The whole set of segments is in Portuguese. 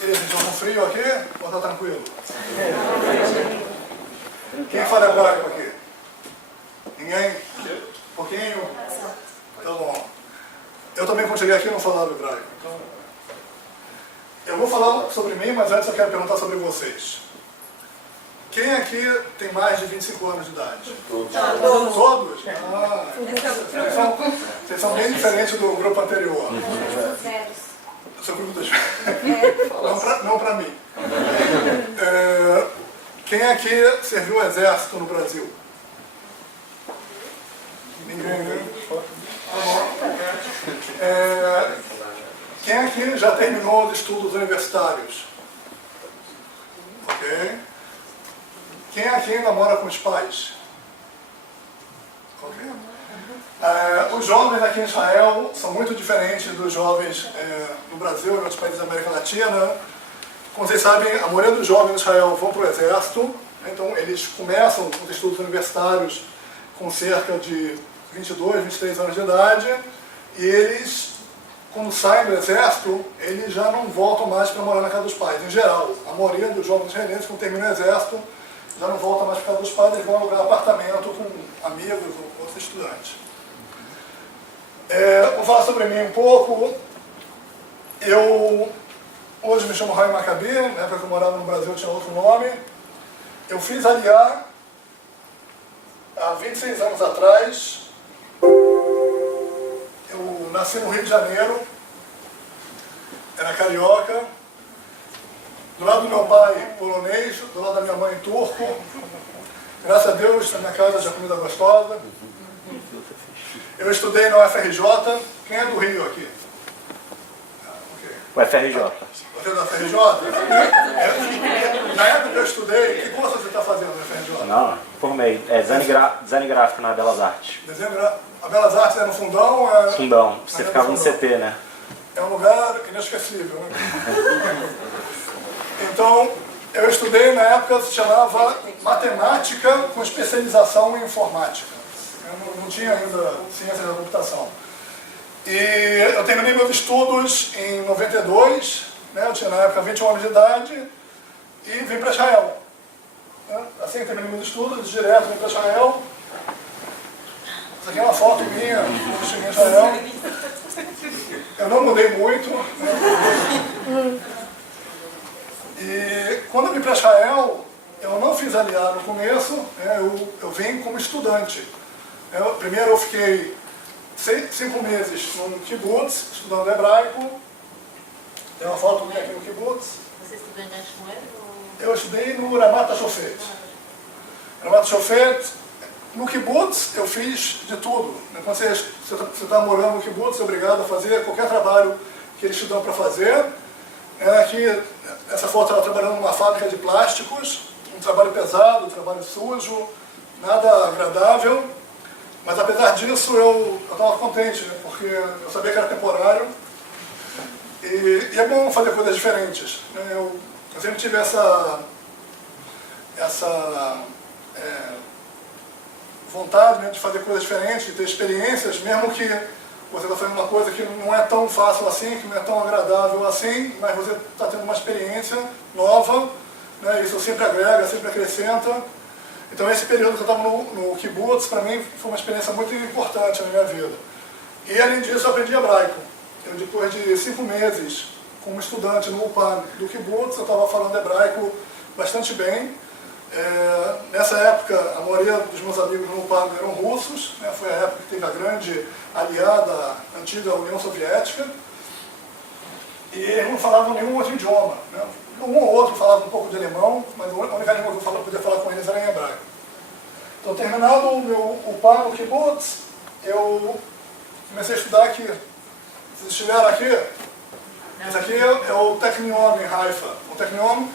E aí, gente, com frio aqui ou tá tranquilo? Quem fala hebraico aqui? Ninguém? Um pouquinho? Tá bom. Eu também, quando cheguei aqui, não falava hebraico. Então, eu vou falar sobre mim, mas antes eu quero perguntar sobre vocês. Quem aqui tem mais de 25 anos de idade? Todos. Todos? Ah, vocês são bem diferentes do grupo anterior. Eu sou grupo dos não para mim. Quem aqui serviu o exército no Brasil? Ninguém, né? Quem aqui já terminou os estudos universitários? Ok. Quem aqui ainda mora com os pais? Ok. Os jovens aqui em Israel são muito diferentes dos jovens no Brasil e em outros países da América Latina. Como vocês sabem, a maioria dos jovens em Israel vão para o exército, então eles começam os estudos universitários com cerca de 22, 23 anos de idade, e eles, quando saem do exército, eles já não voltam mais para morar na casa dos pais. Em geral, a maioria dos jovens israelenses, quando terminam o exército, já não voltam mais para casa dos pais, eles vão alugar apartamento com amigos ou outros estudantes. Vou falar sobre mim um pouco. Eu hoje me chamo Rai Maccabi, na época que eu morava no Brasil eu tinha outro nome. Eu fiz Aliyah há 26 anos atrás. Eu nasci no Rio de Janeiro, era carioca. Do lado do meu pai, polonês, do lado da minha mãe, turco. Graças a Deus, na minha casa tinha comida gostosa. Eu estudei na UFRJ. Quem é do Rio aqui? O FRJ. Você é da UFRJ? Na época que eu estudei, que curso você está fazendo na UFRJ? Não, formei. Design gráfico na Belas Artes. A Belas Artes é no Fundão? Fundão. Você ficava no CT, né? É um lugar inesquecível, né? Então, eu estudei na época, se chamava Matemática com especialização em Informática. Eu não tinha ainda Ciência da Computação. E eu terminei meus estudos em 92, né? Eu tinha na época 21 anos de idade, e vim para Israel. Assim que terminei meus estudos, direto vim para Israel. Essa aqui é uma foto minha, quando eu cheguei em Israel. Eu não mudei muito. Né? E quando eu vim para Israel, eu não fiz Aliyah no começo, né? Eu vim como estudante. Primeiro eu fiquei 5 meses num kibbutz, estudando hebraico. Tem uma foto minha aqui no kibbutz. Você estudou em Bet Shmuel? Eu estudei no Ramat HaShofet. Ramat HaShofet, no kibbutz eu fiz de tudo. Quando você está morando no kibbutz, você é obrigado a fazer qualquer trabalho que eles te dão para fazer. Aqui, essa foto ela trabalhando numa fábrica de plásticos, um trabalho pesado, um trabalho sujo, nada agradável. Mas apesar disso eu estava contente, né, porque eu sabia que era temporário. E é bom fazer coisas diferentes. Né? Eu sempre tive essa vontade, né, de fazer coisas diferentes, de ter experiências, mesmo que você está fazendo uma coisa que não é tão fácil assim, que não é tão agradável assim, mas você está tendo uma experiência nova, né, isso sempre agrega, sempre acrescenta. Então esse período que eu estava no kibbutz, para mim, foi uma experiência muito importante na minha vida. E além disso, eu aprendi hebraico. Eu, depois de 5 meses como estudante no UPAN do kibbutz, eu estava falando hebraico bastante bem. Nessa época, a maioria dos meus amigos no UPAN eram russos, né? Foi a época que teve a grande aliada da antiga União Soviética, e eles não falavam nenhum outro idioma. Né? Um ou outro falava um pouco de alemão, mas a única língua que eu podia falar com eles era em hebraico. Então, terminado o meu UPAN no kibbutz, eu comecei a estudar aqui. Vocês estiveram aqui? Esse aqui é o Technion em Haifa. O Technion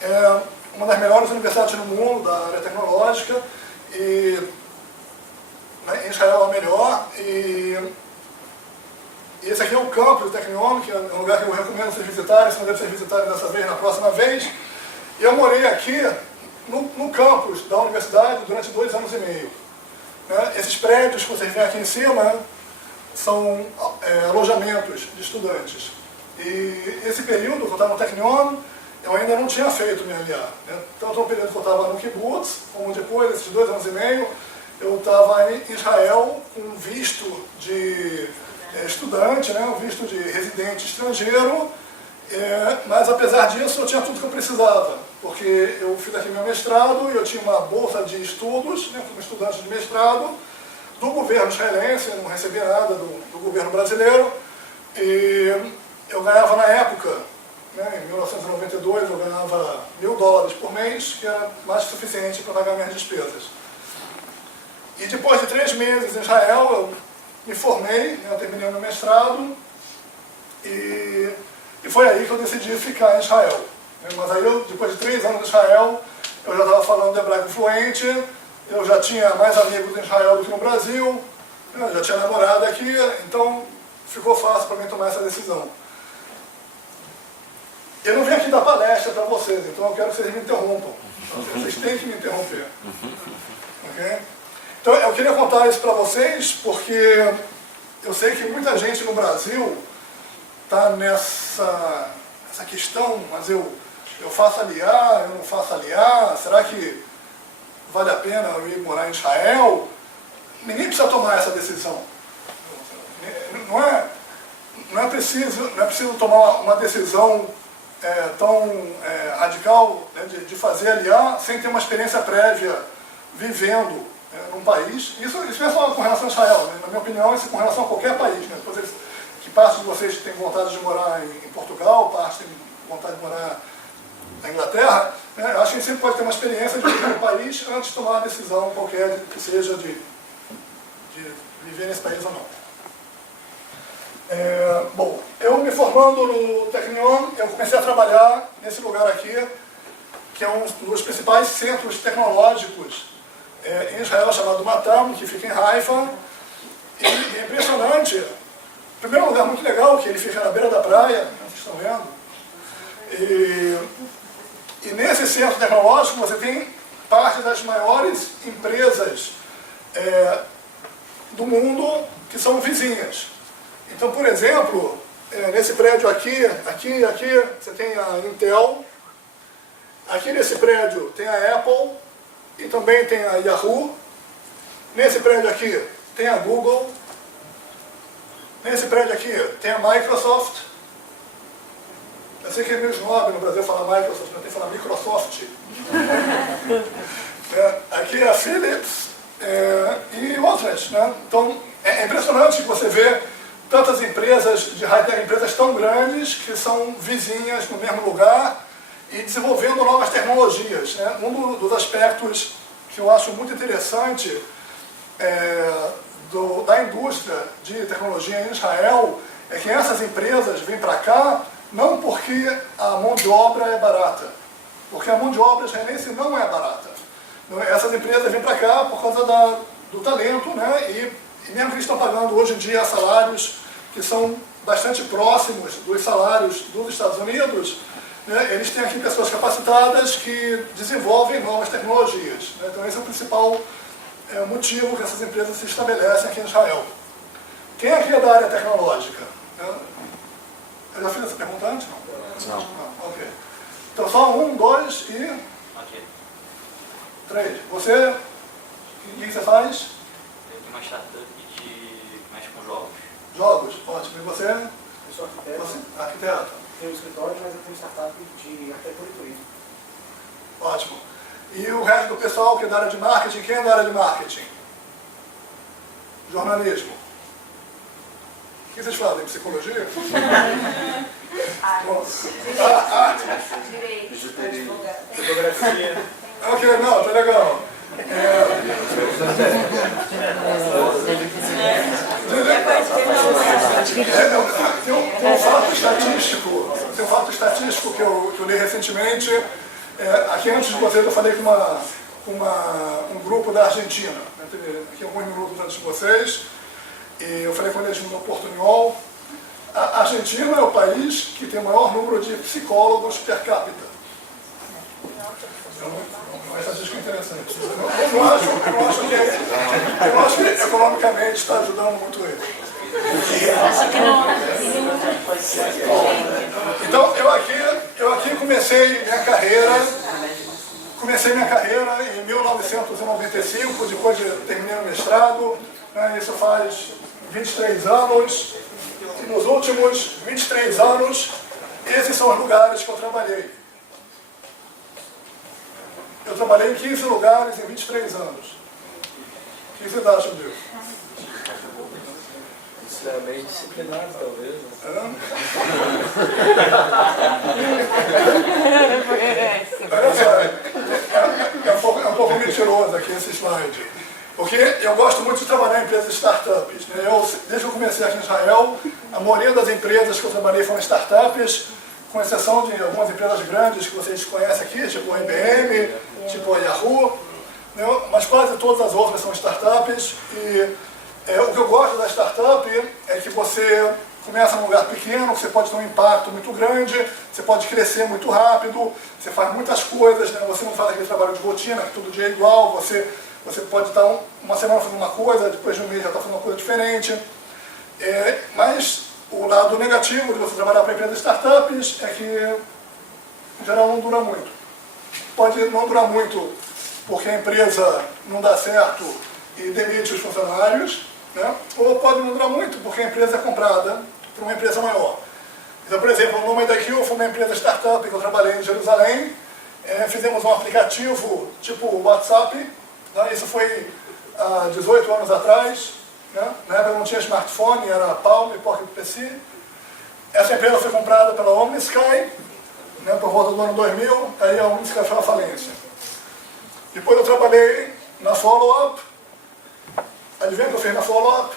é uma das melhores universidades no mundo da área tecnológica, e em Israel é a melhor. E esse aqui é o campus do Technion, que é um lugar que eu recomendo vocês visitarem, se não deve vocês visitarem dessa vez, na próxima vez. E eu morei aqui no campus da universidade durante 2 anos e meio. Esses prédios que vocês veem aqui em cima são alojamentos de estudantes. E esse período que eu estava no Technion, eu ainda não tinha feito minha MA. Né? Tanto no período que eu estava no kibbutz, como depois, esses 2 anos e meio, eu estava em Israel com visto de estudante, né? Um visto de residente estrangeiro, mas apesar disso eu tinha tudo que eu precisava, porque eu fiz aqui meu mestrado e eu tinha uma bolsa de estudos, né, como estudante de mestrado, do governo israelense, eu não recebia nada do governo brasileiro, e eu ganhava na época, né, em 1992, eu ganhava $1.000 por mês, que era mais que suficiente para pagar minhas despesas. E depois de 3 meses em Israel, eu me formei, né, eu terminei meu mestrado, e foi aí que eu decidi ficar em Israel. Mas aí, depois de 3 anos em Israel, eu já estava falando hebraico fluente, eu já tinha mais amigos em Israel do que no Brasil, eu já tinha namorada aqui, então ficou fácil para mim tomar essa decisão. Eu não vim aqui dar palestra para vocês, então eu quero que vocês me interrompam. Vocês têm que me interromper. Okay? Então eu queria contar isso para vocês, porque eu sei que muita gente no Brasil está nessa questão, mas eu faço aliar, eu não faço aliar, será que vale a pena eu ir morar em Israel? Ninguém precisa tomar essa decisão. Não é preciso tomar uma decisão tão radical, né, de fazer aliar sem ter uma experiência prévia vivendo num país. Isso não é só com relação a Israel, né? Na minha opinião, isso é com relação a qualquer país. Né? Que parte de vocês tem vontade de morar em Portugal, parte tem vontade de morar na Inglaterra, né? Eu acho que a gente sempre pode ter uma experiência de viver no país antes de tomar uma decisão qualquer que seja de viver nesse país ou não. Bom, eu me formando no Technion, eu comecei a trabalhar nesse lugar aqui, que é um dos principais centros tecnológicos em Israel, chamado Matam, que fica em Haifa. E é impressionante. Em primeiro lugar, muito legal, que ele fica na beira da praia, vocês estão vendo. E nesse centro tecnológico você tem parte das maiores empresas do mundo que são vizinhas. Então, por exemplo, nesse prédio aqui, você tem a Intel. Aqui nesse prédio tem a Apple e também tem a Yahoo. Nesse prédio aqui tem a Google. Nesse prédio aqui tem a Microsoft. Eu sei que é meio snob no Brasil falar Microsoft, mas tem que falar Microsoft. Aqui é a Philips e outras. Né? Então é impressionante que você vê tantas empresas de high-tech, empresas tão grandes que são vizinhas no mesmo lugar e desenvolvendo novas tecnologias. Né? Um dos aspectos que eu acho muito interessante da indústria de tecnologia em Israel é que essas empresas vêm para cá não porque a mão de obra é barata, porque a mão de obra israelense não é barata. Essas empresas vêm para cá por causa do talento, né? E mesmo que eles estão pagando hoje em dia salários que são bastante próximos dos salários dos Estados Unidos, né? Eles têm aqui pessoas capacitadas que desenvolvem novas tecnologias. Né? Então esse é o principal motivo que essas empresas se estabelecem aqui em Israel. Quem aqui é da área tecnológica? Eu já fiz essa pergunta antes? Não. Ok. Então só 1, 2 e... 3. Você, o que você faz? Eu tenho uma startup que mexe com jogos. Jogos? Ótimo. E você? Eu sou arquiteto. Você? Arquiteto. Tenho um escritório, mas eu tenho startup de arquitetura e turismo. Ótimo. E o resto do pessoal que é da área de marketing, quem é da área de marketing? Jornalismo. O que vocês fazem? Psicologia? Arte. Fotografia. Ok, não, tá legal. Tem um fato estatístico que eu li recentemente. Aqui antes de vocês eu falei com um grupo da Argentina. Aqui alguns minutos antes de vocês. E eu falei com eles no Portunhol. A Argentina é o país que tem o maior número de psicólogos per capita. É uma estatística interessante. Eu não acho que economicamente está ajudando muito ele. Acho que não. Então, eu aqui comecei minha carreira em 1995, depois de terminei o mestrado, né, isso faz 23 anos, e nos últimos 23 anos, esses são os lugares que eu trabalhei. Eu trabalhei em 15 lugares em 23 anos. O que vocês acham disso? Isso é meio disciplinado, talvez. Né? Olha só, é um pouco mentiroso aqui esse slide. Porque eu gosto muito de trabalhar em empresas de startups. Né? Desde que eu comecei aqui em Israel, a maioria das empresas que eu trabalhei foram startups, com exceção de algumas empresas grandes que vocês conhecem aqui, tipo a IBM, tipo a Yahoo, né? Mas quase todas as outras são startups. E o que eu gosto da startup é que você começa num lugar pequeno, que você pode ter um impacto muito grande, você pode crescer muito rápido, você faz muitas coisas, né? Você não faz aquele trabalho de rotina, que todo dia é igual, você pode estar uma semana fazendo uma coisa, depois de um mês já está fazendo uma coisa diferente. Mas o lado negativo de você trabalhar para empresas de startups é que, em geral, não dura muito. Pode não durar muito porque a empresa não dá certo e demite os funcionários, né? Ou pode não durar muito porque a empresa é comprada por uma empresa maior. Então, por exemplo, o nome daqui foi uma empresa startup que eu trabalhei em Jerusalém. Fizemos um aplicativo tipo WhatsApp, né? Isso foi há 18 anos atrás. Né? Na época não tinha smartphone, era Palm e Pocket PC. Essa empresa foi comprada pela OmniSky, né, por volta do ano 2000, aí a OmniSky foi à falência. Depois eu trabalhei na Follow-up. Adivinha o que eu fiz na Follow-up?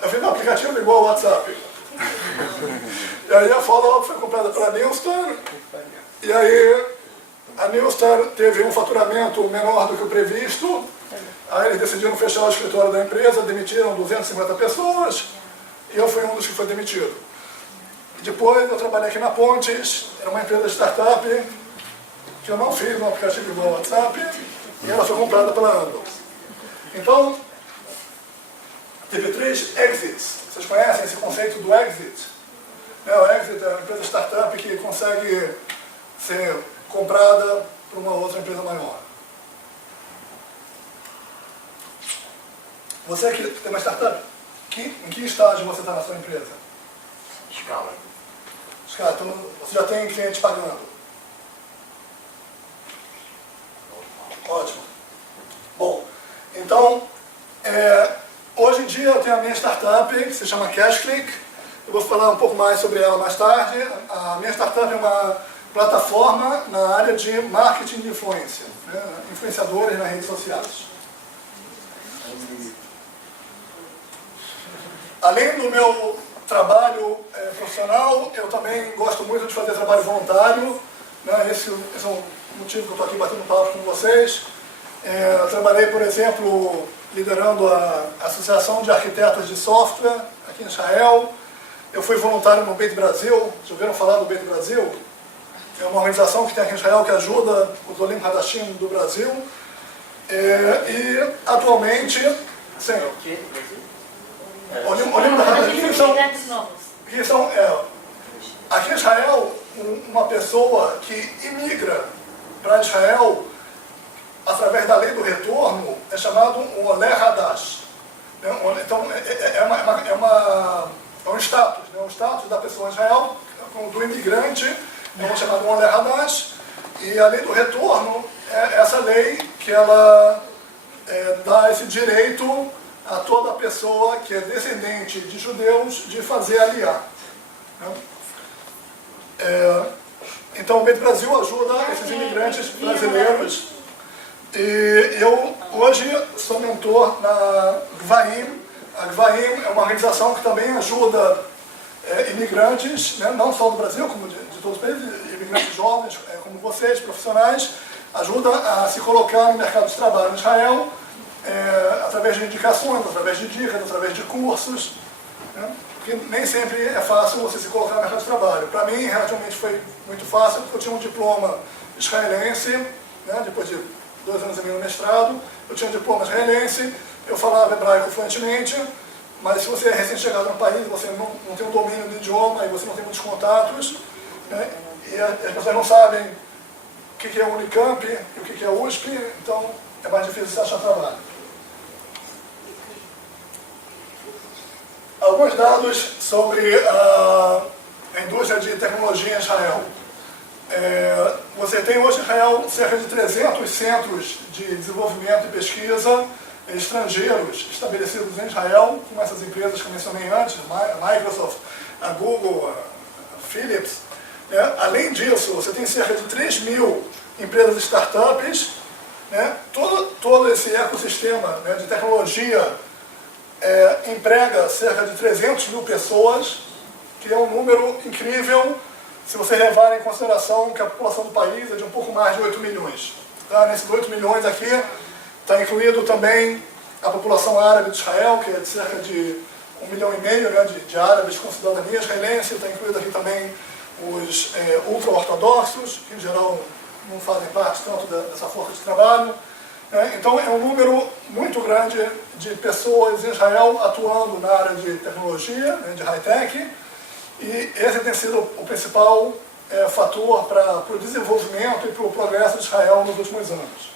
Eu fiz um aplicativo igual ao WhatsApp. E aí a Follow-up foi comprada pela Newstar, e aí a Newstar teve um faturamento menor do que o previsto. Aí eles decidiram fechar o escritório da empresa, demitiram 250 pessoas, e eu fui um dos que foi demitido. Depois eu trabalhei aqui na Pontes, era uma empresa de startup, que eu não fiz um aplicativo igual ao WhatsApp, e ela foi comprada pela Amazon. Então, teve 3 exits. Vocês conhecem esse conceito do exit? O exit é uma empresa startup que consegue ser comprada por uma outra empresa maior. Você que tem uma startup, em que estágio você está na sua empresa? Escala. Escala, então você já tem cliente pagando. Ótimo. Bom, então, hoje em dia eu tenho a minha startup, que se chama CashClick. Eu vou falar um pouco mais sobre ela mais tarde. A minha startup é uma plataforma na área de marketing de influência, né? Influenciadores nas redes sociais. Além do meu trabalho profissional, eu também gosto muito de fazer trabalho voluntário, né? Esse é o motivo que eu estou aqui batendo papo com vocês. Eu trabalhei, por exemplo, liderando a Associação de Arquitetos de Software aqui em Israel. Eu fui voluntário no Beit Brasil. Já ouviram falar do Beit Brasil? É uma organização que tem aqui em Israel que ajuda os Olim Hadashim do Brasil. E atualmente, sim. Aqui em Israel, uma pessoa que imigra para Israel através da lei do retorno é chamado um Olé Hadash. Então, é um status, né? Um status da pessoa em Israel, do imigrante, é chamado um Olé Hadash. E a lei do retorno é essa lei que ela dá esse direito a toda pessoa que é descendente de judeus de fazer aliá. Né? Então o Beit Brasil ajuda esses imigrantes brasileiros. E eu hoje sou mentor na Gvaim. A Gvaim é uma organização que também ajuda imigrantes, né, não só do Brasil, como de todos os países, imigrantes jovens, como vocês, profissionais, ajuda a se colocar no mercado de trabalho em Israel, através de indicações, através de dicas, através de cursos, né? Porque nem sempre é fácil você se colocar no mercado de trabalho. Para mim, relativamente foi muito fácil, porque eu tinha um diploma israelense, né? Depois de 2 anos e meio no mestrado, eu tinha um diploma israelense, eu falava hebraico fluentemente, mas se você é recém-chegado no país, você não tem um domínio do idioma e você não tem muitos contatos, né, e as pessoas não sabem o que é o Unicamp e o que é a USP, então é mais difícil você achar trabalho. Alguns dados sobre a indústria de tecnologia em Israel. Você tem hoje em Israel cerca de 300 centros de desenvolvimento e pesquisa estrangeiros estabelecidos em Israel, como essas empresas que eu mencionei antes, a Microsoft, a Google, a Philips. Além disso, você tem cerca de 3.000 empresas startups, né? Todo esse ecossistema, né, de tecnologia emprega cerca de 300.000 pessoas, que é um número incrível se você levar em consideração que a população do país é de um pouco mais de 8 milhões. Tá? Nesses 8 milhões aqui está incluído também a população árabe de Israel, que é de cerca de 1,5 milhão, né, de árabes com cidadania israelense. Está incluído aqui também os ultra-ortodoxos, que em geral não fazem parte tanto dessa força de trabalho. Então é um número muito grande de pessoas em Israel atuando na área de tecnologia, né, de high-tech, e esse tem sido o principal fator para o desenvolvimento e para o progresso de Israel nos últimos anos.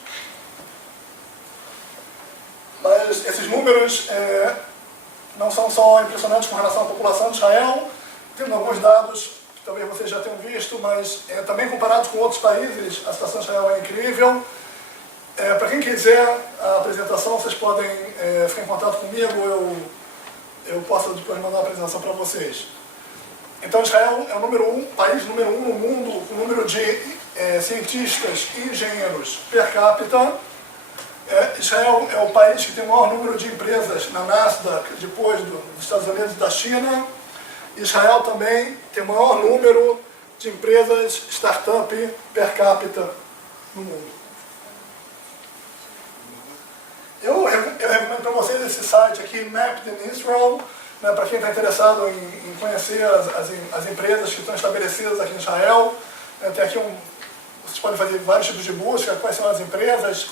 Mas esses números não são só impressionantes com relação à população de Israel, temos alguns dados que talvez vocês já tenham visto, mas também comparados com outros países, a situação de Israel é incrível. Para quem quiser a apresentação, vocês podem ficar em contato comigo, eu posso depois mandar a apresentação para vocês. Então Israel é o país número 1 no mundo, com o número de cientistas e engenheiros per capita. Israel é o país que tem o maior número de empresas na Nasdaq, depois dos Estados Unidos e da China. Israel também tem o maior número de empresas startup per capita no mundo. Eu recomendo para vocês esse site aqui, Mapped in Israel, né, para quem está interessado em conhecer as empresas que estão estabelecidas aqui em Israel. Tem aqui vocês podem fazer vários tipos de busca, quais são as empresas,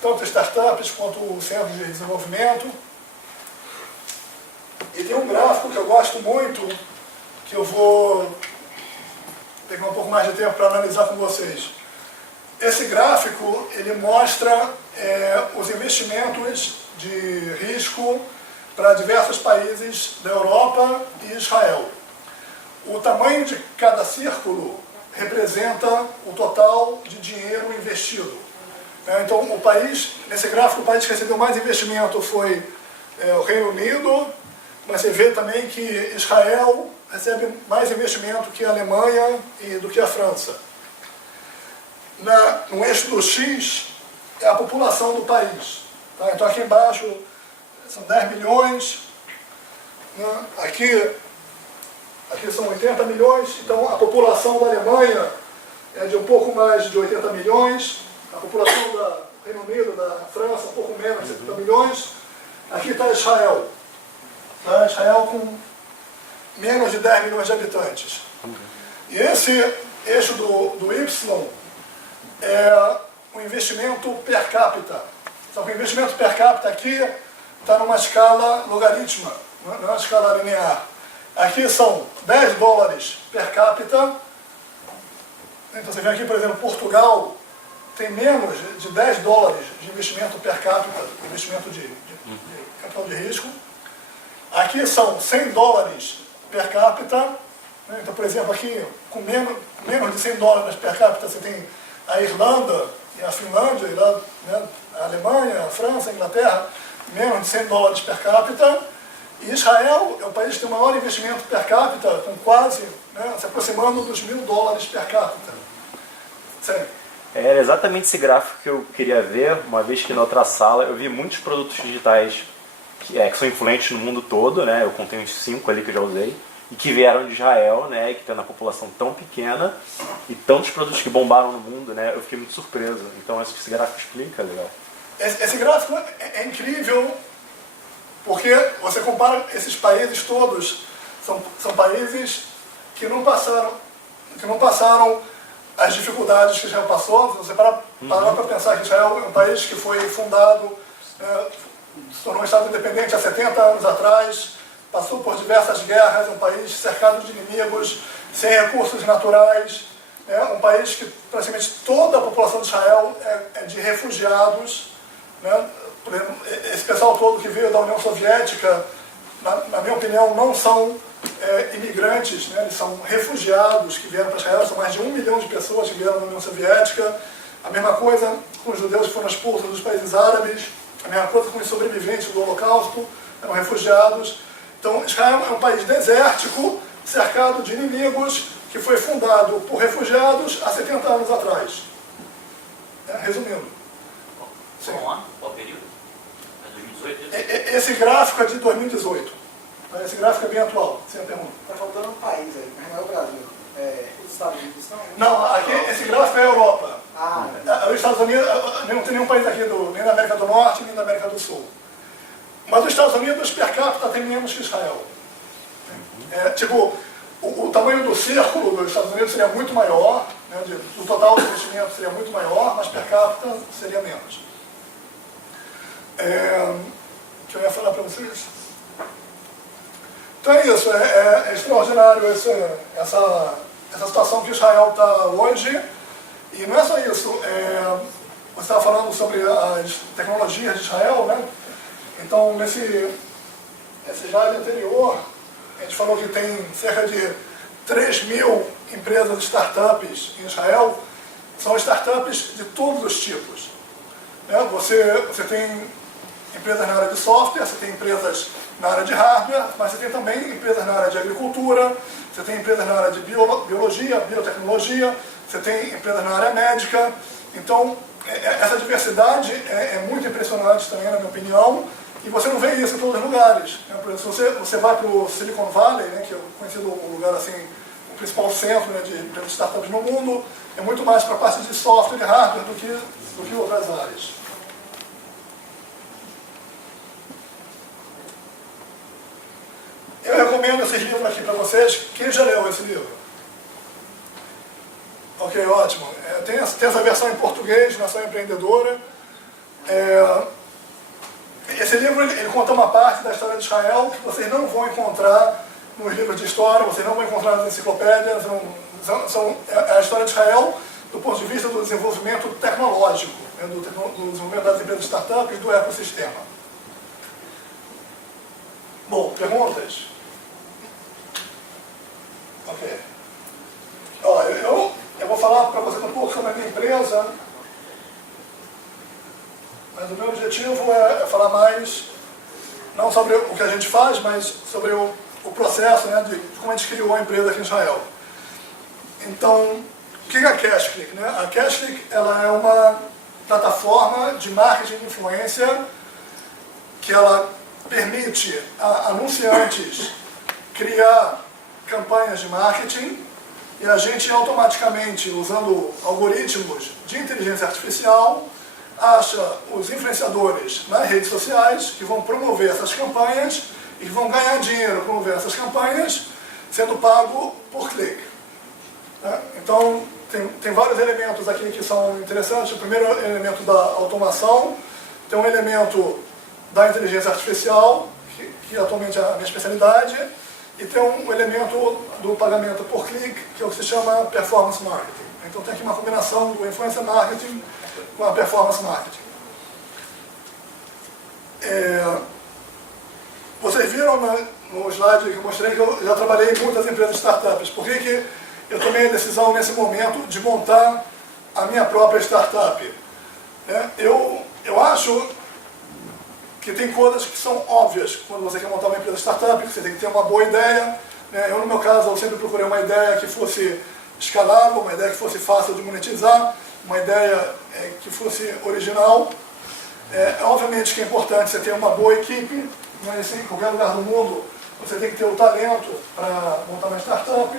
tanto startups quanto centros de desenvolvimento. E tem um gráfico que eu gosto muito, que eu vou pegar um pouco mais de tempo para analisar com vocês. Esse gráfico ele mostra os investimentos de risco para diversos países da Europa e Israel. O tamanho de cada círculo representa o total de dinheiro investido. Então, nesse gráfico, o país que recebeu mais investimento foi o Reino Unido, mas você vê também que Israel recebe mais investimento que a Alemanha e do que a França. No eixo do X é a população do país. Tá? Então aqui embaixo são 10 milhões, né? Aqui são 80 milhões, então a população da Alemanha é de um pouco mais de 80 milhões, a população do Reino Unido, da França, um pouco menos de 70 milhões. Aqui está Israel. Tá? Israel com menos de 10 milhões de habitantes. E esse eixo do Y é o investimento per capita. Então, o investimento per capita aqui está numa escala logarítmica, não é uma escala linear. Aqui são 10 dólares per capita. Então, você vê aqui, por exemplo, Portugal tem menos de 10 dólares de investimento per capita, investimento de capital de risco. Aqui são 100 dólares per capita. Então, por exemplo, aqui com menos de 100 dólares per capita você tem a Irlanda e a Finlândia, né, a Alemanha, a França, a Inglaterra, menos de 100 dólares per capita. E Israel é o país que tem o maior investimento per capita, com quase, né, se aproximando dos 1.000 dólares per capita. Sim. Era exatamente esse gráfico que eu queria ver, uma vez que na outra sala eu vi muitos produtos digitais que são influentes no mundo todo, né? Eu contei uns 5 ali que eu já usei, e que vieram de Israel, né? E que tem uma população tão pequena e tantos produtos que bombaram no mundo, né? Eu fiquei muito surpreso. Então acho que esse gráfico explica, legal. Esse gráfico é incrível, porque você compara esses países todos, são países que não passaram as dificuldades que Israel passou. Se você parar para pensar que Israel é um país que foi fundado se tornou um Estado independente há 70 anos atrás, passou por diversas guerras, um país cercado de inimigos, sem recursos naturais, um país que praticamente toda a população de Israel é de refugiados. Né? Por exemplo, esse pessoal todo que veio da União Soviética, na minha opinião, não são imigrantes, né? Eles são refugiados que vieram para Israel, são mais de 1 milhão de pessoas que vieram da União Soviética. A mesma coisa com os judeus que foram expulsos dos países árabes, a mesma coisa com os sobreviventes do Holocausto, eram refugiados. Então, Israel é um país desértico, cercado de inimigos, que foi fundado por refugiados há 70 anos atrás. Resumindo. Sim. Qual ano? Qual período? É 2018? Esse gráfico é de 2018. Esse gráfico é bem atual, sem a pergunta. Está faltando um país aí, mas não é o Brasil. Os Estados Unidos não? Não, aqui, esse gráfico é a Europa. Os Estados Unidos, não tem nenhum país aqui, nem da América do Norte, nem da América do Sul. Mas os Estados Unidos, per capita, tem menos que Israel. O tamanho do círculo dos Estados Unidos seria muito maior, né, o total do investimento seria muito maior, mas per capita seria menos. O que eu ia falar para vocês? Então é isso, é extraordinário essa situação que Israel está hoje. E não é só isso, você estava falando sobre as tecnologias de Israel, né? Então, nesse slide anterior, a gente falou que tem cerca de 3 mil empresas startups em Israel. São startups de todos os tipos. Né? Você tem empresas na área de software, você tem empresas na área de hardware, mas você tem também empresas na área de agricultura, você tem empresas na área de biologia, biotecnologia, você tem empresas na área médica. Então, essa diversidade é muito impressionante também, na minha opinião, e você não vê isso em todos os lugares. Né? Por exemplo, se você vai para o Silicon Valley, né, que é conhecido o lugar assim, o principal centro, né, de startups no mundo, é muito mais para a parte de software e hardware do que outras áreas. Eu recomendo esses livros aqui para vocês. Quem já leu esse livro? Ok, ótimo. Tem essa versão em português, Nação Empreendedora. Esse livro ele conta uma parte da história de Israel que vocês não vão encontrar nos livros de história, vocês não vão encontrar nas enciclopédias. É a história de Israel do ponto de vista do desenvolvimento tecnológico, né, do desenvolvimento das empresas startups e do ecossistema. Bom, perguntas? Ok. Eu vou falar para vocês um pouco sobre a minha empresa, mas o meu objetivo é falar mais, não sobre o que a gente faz, mas sobre o processo, né, de como a gente criou a empresa aqui em Israel. Então, o que é a Cashclick? Né? A Cashclick ela é uma plataforma de marketing de influência que ela permite a anunciantes criar campanhas de marketing e a gente automaticamente, usando algoritmos de inteligência artificial, acha os influenciadores nas redes sociais que vão promover essas campanhas e que vão ganhar dinheiro promovendo essas campanhas, sendo pago por clique. Então, tem vários elementos aqui que são interessantes. O primeiro elemento da automação, tem um elemento da inteligência artificial, que atualmente é a minha especialidade, e tem um elemento do pagamento por clique, que é o que se chama performance marketing. Então tem aqui uma combinação do influencer marketing com a performance marketing. Vocês viram no slide que eu mostrei que eu já trabalhei em muitas empresas startups. Por que eu tomei a decisão nesse momento de montar a minha própria startup? Eu acho que tem coisas que são óbvias quando você quer montar uma empresa startup, que você tem que ter uma boa ideia. Eu, no meu caso, eu sempre procurei uma ideia que fosse escalável, uma ideia que fosse fácil de monetizar, uma ideia que fosse original. Obviamente que é importante você ter uma boa equipe, mas em qualquer lugar do mundo você tem que ter o talento para montar uma startup.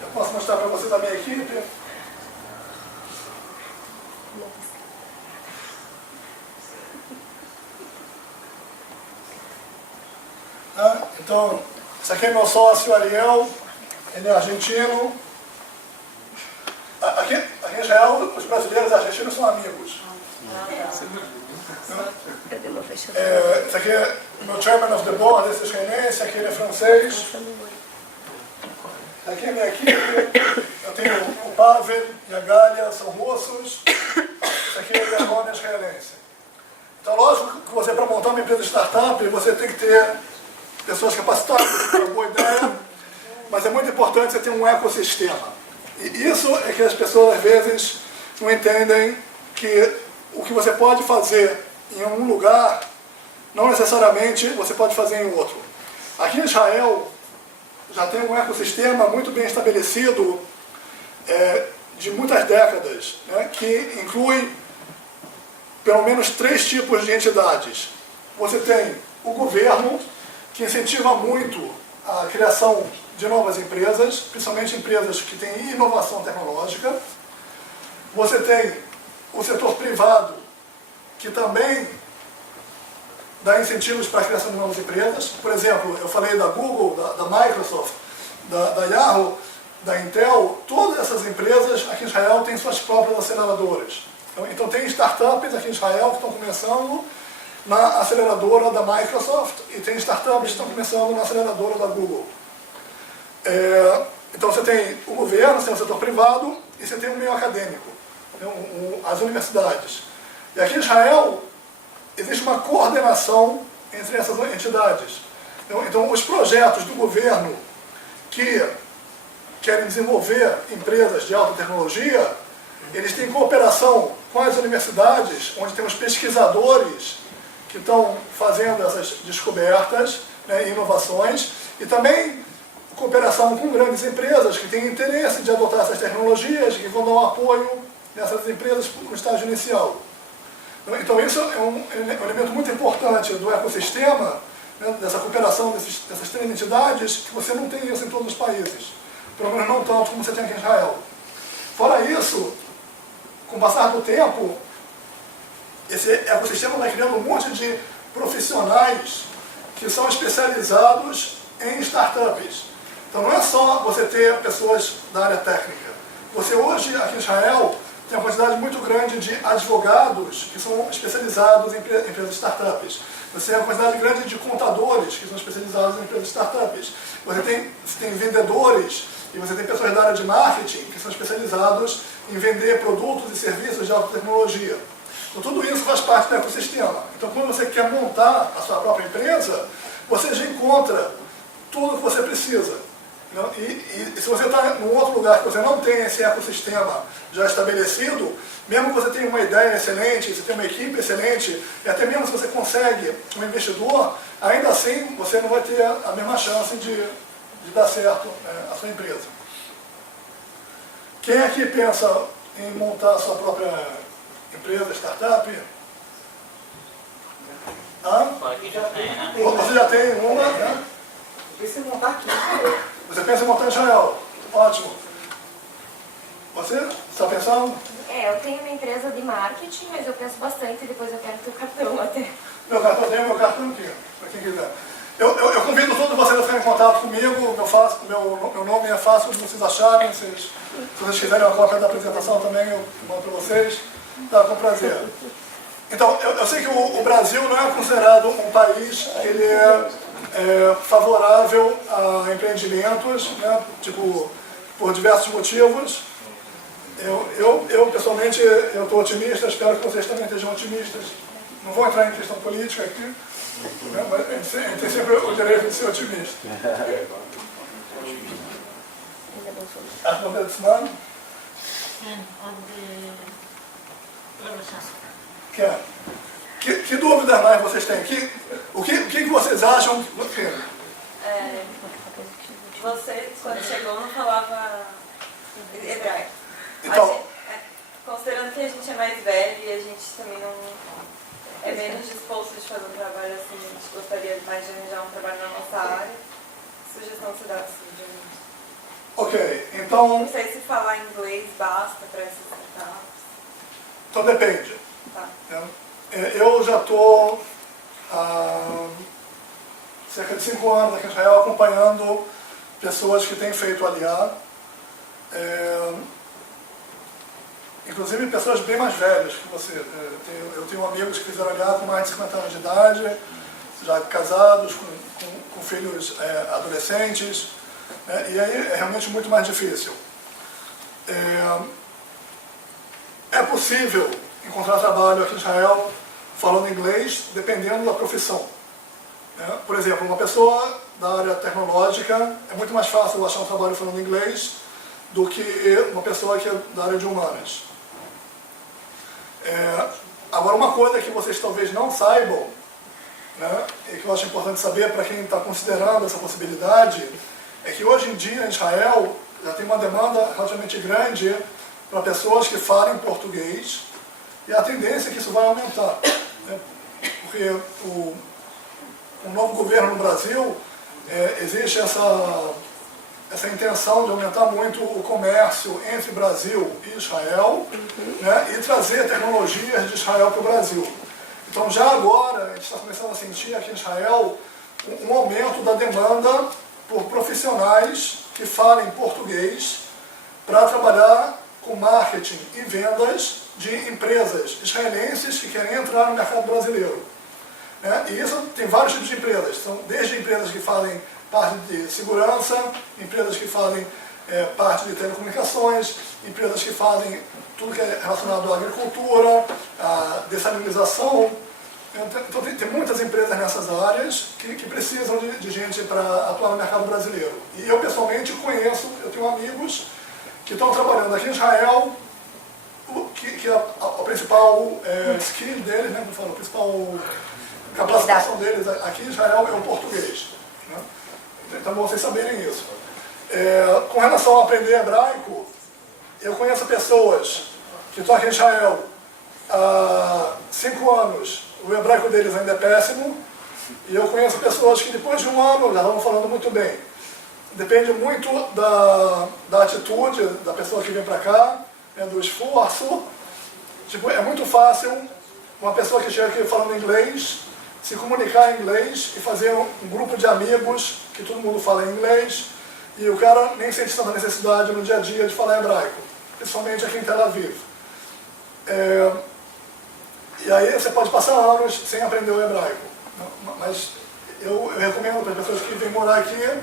Eu posso mostrar para vocês a minha equipe. Então, esse aqui é meu sócio, Ariel, ele é argentino. Aqui Aqui em Israel, os brasileiros e argentinos são amigos. Esse aqui é o meu chairman of the board, esse israelense, aqui ele é francês. Aqui é minha equipe, eu tenho o Pavel e a Gália, são russos. Esse aqui é o Leone israelense. Então, lógico que você, para montar uma empresa de startup, você tem que ter pessoas capacitadas, tem uma boa ideia, mas é muito importante você ter um ecossistema. E isso é que as pessoas, às vezes, não entendem, que o que você pode fazer em um lugar, não necessariamente você pode fazer em outro. Aqui em Israel, já tem um ecossistema muito bem estabelecido de muitas décadas, né, que inclui pelo menos 3 tipos de entidades. Você tem o governo, que incentiva muito a criação de novas empresas, principalmente empresas que têm inovação tecnológica. Você tem o setor privado, que também dá incentivos para a criação de novas empresas. Por exemplo, eu falei da Google, da Microsoft, da Yahoo, da Intel. Todas essas empresas aqui em Israel têm suas próprias aceleradoras. Então tem startups aqui em Israel que estão começando na aceleradora da Microsoft e tem startups que estão começando na aceleradora da Google. Então você tem o governo, você tem o setor privado e você tem o meio acadêmico, as universidades. E aqui em Israel existe uma coordenação entre essas entidades. Então os projetos do governo que querem desenvolver empresas de alta tecnologia, eles têm cooperação com as universidades, onde tem os pesquisadores que estão fazendo essas descobertas, né, inovações, e também cooperação com grandes empresas que têm interesse de adotar essas tecnologias, que vão dar um apoio nessas empresas no estágio inicial. Então isso é um elemento muito importante do ecossistema, né, dessa cooperação dessas 3 entidades, que você não tem isso em todos os países, pelo menos não tanto como você tem aqui em Israel. Fora isso, com o passar do tempo, esse ecossistema vai criando um monte de profissionais que são especializados em startups. Então não é só você ter pessoas da área técnica. Você hoje, aqui em Israel, tem uma quantidade muito grande de advogados que são especializados em empresas de startups. Você tem uma quantidade grande de contadores que são especializados em empresas de startups. Você tem vendedores e você tem pessoas da área de marketing que são especializados em vender produtos e serviços de alta tecnologia. Então tudo isso faz parte do ecossistema. Então quando você quer montar a sua própria empresa, você já encontra tudo o que você precisa. E se você está num outro lugar que você não tem esse ecossistema já estabelecido, mesmo que você tenha uma ideia excelente, você tenha uma equipe excelente, e até mesmo se você consegue um investidor, ainda assim você não vai ter a mesma chance de dar certo a sua empresa. Quem aqui pensa em montar a sua própria empresa, startup? Fora que já tem, né? Você já tem uma, né? Eu pensei em montar aqui. Você pensa em montar em Israel? Ótimo. Você está pensando? Eu tenho uma empresa de marketing, mas eu penso bastante e depois eu quero teu cartão até. Meu cartão, tenho meu cartão aqui, para quem quiser. Eu convido todos vocês a ficarem em contato comigo. Meu nome é fácil de vocês acharem. Se vocês quiserem uma cópia da apresentação também, eu mando para vocês. Tá, com prazer. Então, eu sei que o Brasil não é considerado um país que ele é favorável a empreendimentos, né, tipo, por diversos motivos. Eu pessoalmente, eu estou otimista, espero que vocês também estejam otimistas. Não vou entrar em questão política aqui, né, mas a gente tem sempre o direito de ser otimista. Que dúvidas mais vocês têm? O que vocês acham? Você, quando chegou, não falava hebraico. Então, considerando que a gente é mais velho e a gente também não é menos disposto de fazer um trabalho assim, a gente gostaria mais de arranjar um trabalho na nossa área, que sugestão você dá assim, de gente? Ok, então... Não sei se falar inglês basta para essas startups. Então depende. Tá. Eu já estou há cerca de 5 anos aqui em Israel acompanhando pessoas que têm feito Aliyah. inclusive pessoas bem mais velhas que você. Eu tenho amigos que fizeram LA com mais de 50 anos de idade, já casados, com filhos adolescentes, né? E aí é realmente muito mais difícil. É possível encontrar trabalho aqui em Israel falando inglês, dependendo da profissão, né? Por exemplo, uma pessoa da área tecnológica, é muito mais fácil achar um trabalho falando inglês do que uma pessoa que é da área de humanas. Agora, uma coisa que vocês talvez não saibam, né, e que eu acho importante saber para quem está considerando essa possibilidade, é que hoje em dia em Israel já tem uma demanda relativamente grande para pessoas que falem português, e a tendência é que isso vai aumentar, né, porque o novo governo no Brasil, existe essa intenção de aumentar muito o comércio entre Brasil e Israel, né, e trazer tecnologias de Israel para o Brasil. Então já agora a gente está começando a sentir aqui em Israel um aumento da demanda por profissionais que falem português para trabalhar com marketing e vendas de empresas israelenses que querem entrar no mercado brasileiro. E isso tem vários tipos de empresas, são desde empresas que falem parte de segurança, empresas que fazem parte de telecomunicações, empresas que fazem tudo que é relacionado à agricultura, à dessalinização. Então tem muitas empresas nessas áreas que precisam de gente para atuar no mercado brasileiro. E eu pessoalmente conheço, eu tenho amigos que estão trabalhando aqui em Israel, que a principal skill deles, né, como falo, a principal capacitação deles aqui em Israel é o português, né? Então, vocês saberem isso. Com relação a aprender hebraico, eu conheço pessoas que estão aqui em Israel há 5 anos, o hebraico deles ainda é péssimo, e eu conheço pessoas que depois de 1 ano já estão falando muito bem. Depende muito da atitude da pessoa que vem para cá, do esforço. Tipo, é muito fácil uma pessoa que chega aqui falando inglês se comunicar em inglês e fazer um grupo de amigos que todo mundo fala em inglês, e o cara nem sente tanta necessidade no dia a dia de falar hebraico, principalmente aqui em Tel Aviv. E aí você pode passar anos sem aprender o hebraico. Mas eu recomendo para as pessoas que vêm morar aqui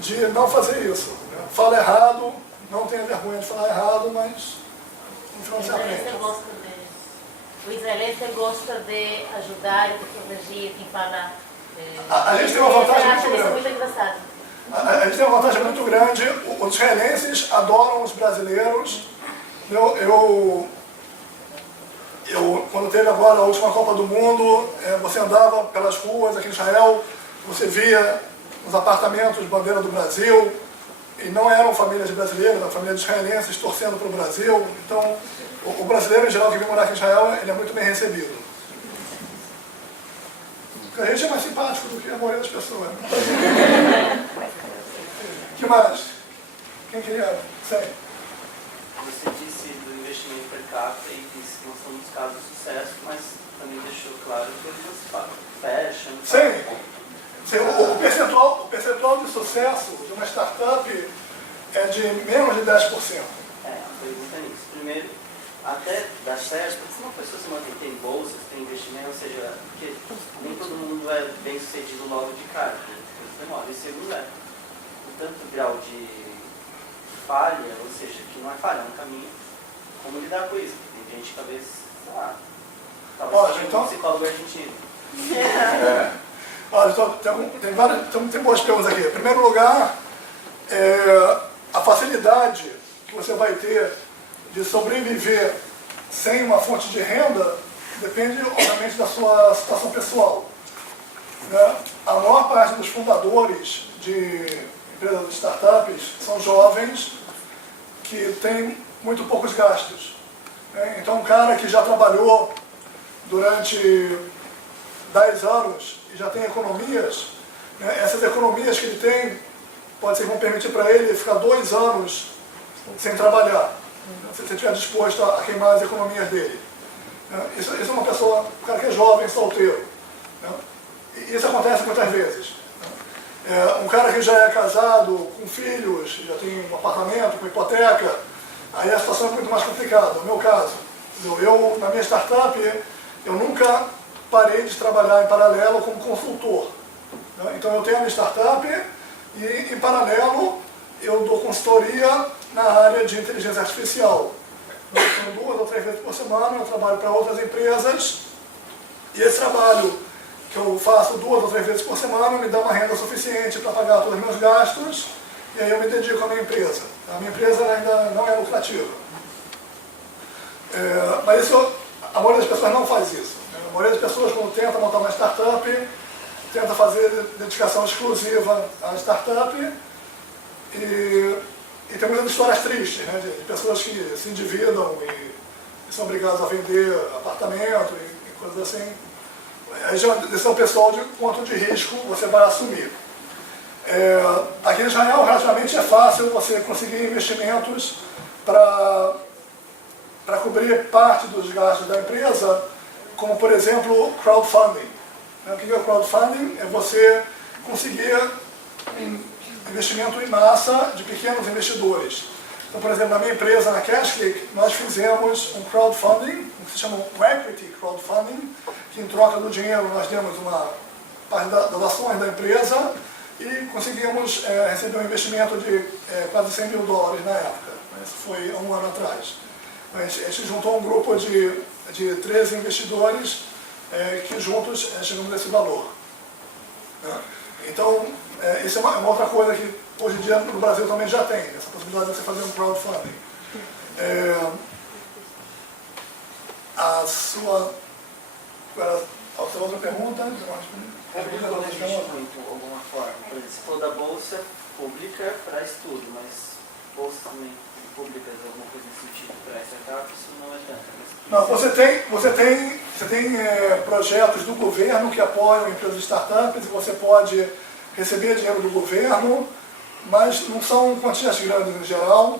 de não fazer isso. Fala errado, não tenha vergonha de falar errado, mas no final você aprende. O israelense gosta de ajudar e de corrigir quem fala. A gente tem uma vantagem muito isso grande. muito engraçado. A gente tem uma vantagem muito grande. Os israelenses adoram os brasileiros. Quando teve agora a última Copa do Mundo, você andava pelas ruas aqui em Israel, você via os apartamentos de bandeira do Brasil, e não eram famílias brasileiras, eram famílias israelenses torcendo para o Brasil. Então, o brasileiro em geral que vem morar aqui em Israel, ele é muito bem recebido. Porque a gente é mais simpático do que a maioria das pessoas. O que mais? Quem queria? Sei. Você disse do investimento per capita e disse que não são dos casos de sucesso, mas também deixou claro que eles fecham. Sim. O percentual de sucesso de uma startup é de menos de 10%. A pergunta é isso. Primeiro, até dar certo, se uma pessoa se mantém, tem bolsas, tem investimento, ou seja, porque nem todo mundo é bem sucedido logo de cara, demora. E segundo o tanto grau de falha, ou seja, que não é falha, é um caminho, como lidar com isso? Tem gente que talvez, sei lá, então, um psicólogo argentino. Olha, tem boas perguntas aqui. Em primeiro lugar, a facilidade que você vai ter de sobreviver sem uma fonte de renda depende, obviamente, da sua situação pessoal. A maior parte dos fundadores de empresas de startups são jovens que têm muito poucos gastos. Então, um cara que já trabalhou durante 10 anos e já tem economias, essas economias que ele tem, pode ser que vão permitir para ele ficar 2 anos sem trabalhar, se ele estiver disposto a queimar as economias dele. Isso é uma pessoa, um cara que é jovem, solteiro. E isso acontece muitas vezes. Um cara que já é casado, com filhos, já tem um apartamento, com hipoteca, aí a situação é muito mais complicada. No meu caso, eu na minha startup, eu nunca parei de trabalhar em paralelo como consultor. Né? Então eu tenho a minha startup e, em paralelo, eu dou consultoria na área de inteligência artificial. Então, 2 ou 3 vezes por semana eu trabalho para outras empresas e esse trabalho que eu faço 2 ou 3 vezes por semana me dá uma renda suficiente para pagar todos os meus gastos e aí eu me dedico à minha empresa. A minha empresa ainda não é lucrativa. Mas isso, a maioria das pessoas não faz isso. A maioria das pessoas, quando tenta montar uma startup, tenta fazer dedicação exclusiva à startup e tem muitas histórias tristes, né, de pessoas que se endividam e são obrigadas a vender apartamento e coisas assim. Aí já é uma decisão pessoal de quanto de risco você vai assumir. Aqui em Israel, relativamente é fácil você conseguir investimentos para cobrir parte dos gastos da empresa, como, por exemplo, crowdfunding. O que é o crowdfunding? É você conseguir investimento em massa de pequenos investidores. Então, por exemplo, na minha empresa, na CashClick, nós fizemos um crowdfunding, que se chama um equity crowdfunding, que em troca do dinheiro nós demos uma parte das ações da empresa e conseguimos receber um investimento de quase $100 mil na época. Isso foi há um ano atrás. A gente juntou um grupo de 13 investidores que juntos chegamos a esse valor. Então, isso é uma outra coisa que hoje em dia no Brasil também já tem, essa possibilidade de você fazer um crowdfunding. A sua outra pergunta? Muito, alguma forma. Por exemplo, se for da bolsa pública para estudo, mas bolsas também públicas, alguma coisa nesse sentido para startup, isso não é tanto. Não, você tem projetos do governo que apoiam empresas de startups e você pode receber dinheiro do governo, mas não são quantias grandes em geral.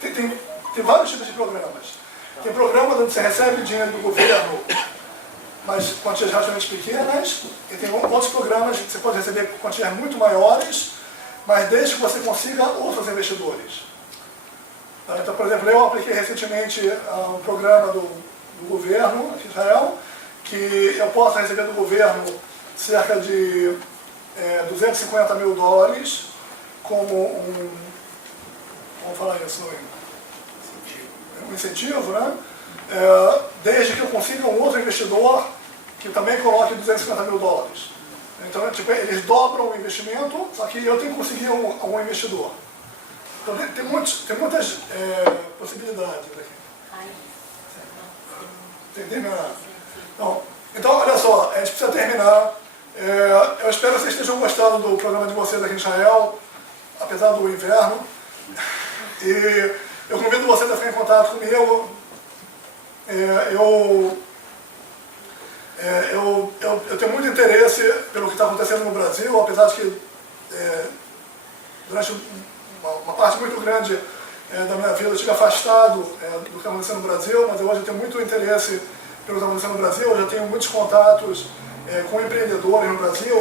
Tem vários tipos de programas. Tem programas onde você recebe dinheiro do governo, mas quantias relativamente pequenas, e tem outros programas que você pode receber quantias muito maiores, mas desde que você consiga outros investidores. Então, por exemplo, eu apliquei recentemente a um programa do governo aqui em Israel, que eu posso receber do governo cerca de $250 mil como vamos falar isso, um incentivo, né? Desde que eu consiga um outro investidor que também coloque $250 mil. Então, tipo, eles dobram o investimento, só que eu tenho que conseguir algum investidor. Então, tem muitas possibilidades aqui. Entendeu? Então, olha só, a gente precisa terminar. Eu espero que vocês estejam gostando do programa de vocês aqui em Israel, apesar do inverno. E eu convido vocês a ficar em contato comigo. Eu tenho muito interesse pelo que está acontecendo no Brasil, apesar de que durante uma parte muito grande da minha vida eu estive afastado do que está acontecendo no Brasil, mas hoje eu tenho muito interesse pelo que está acontecendo no Brasil. Eu já tenho muitos contatos com empreendedores no Brasil,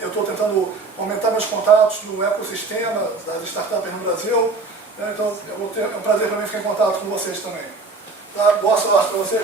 eu estou tentando aumentar meus contatos no ecossistema das startups no Brasil. Então é um prazer para mim ficar em contato com vocês também. Tá? Boa sorte para vocês.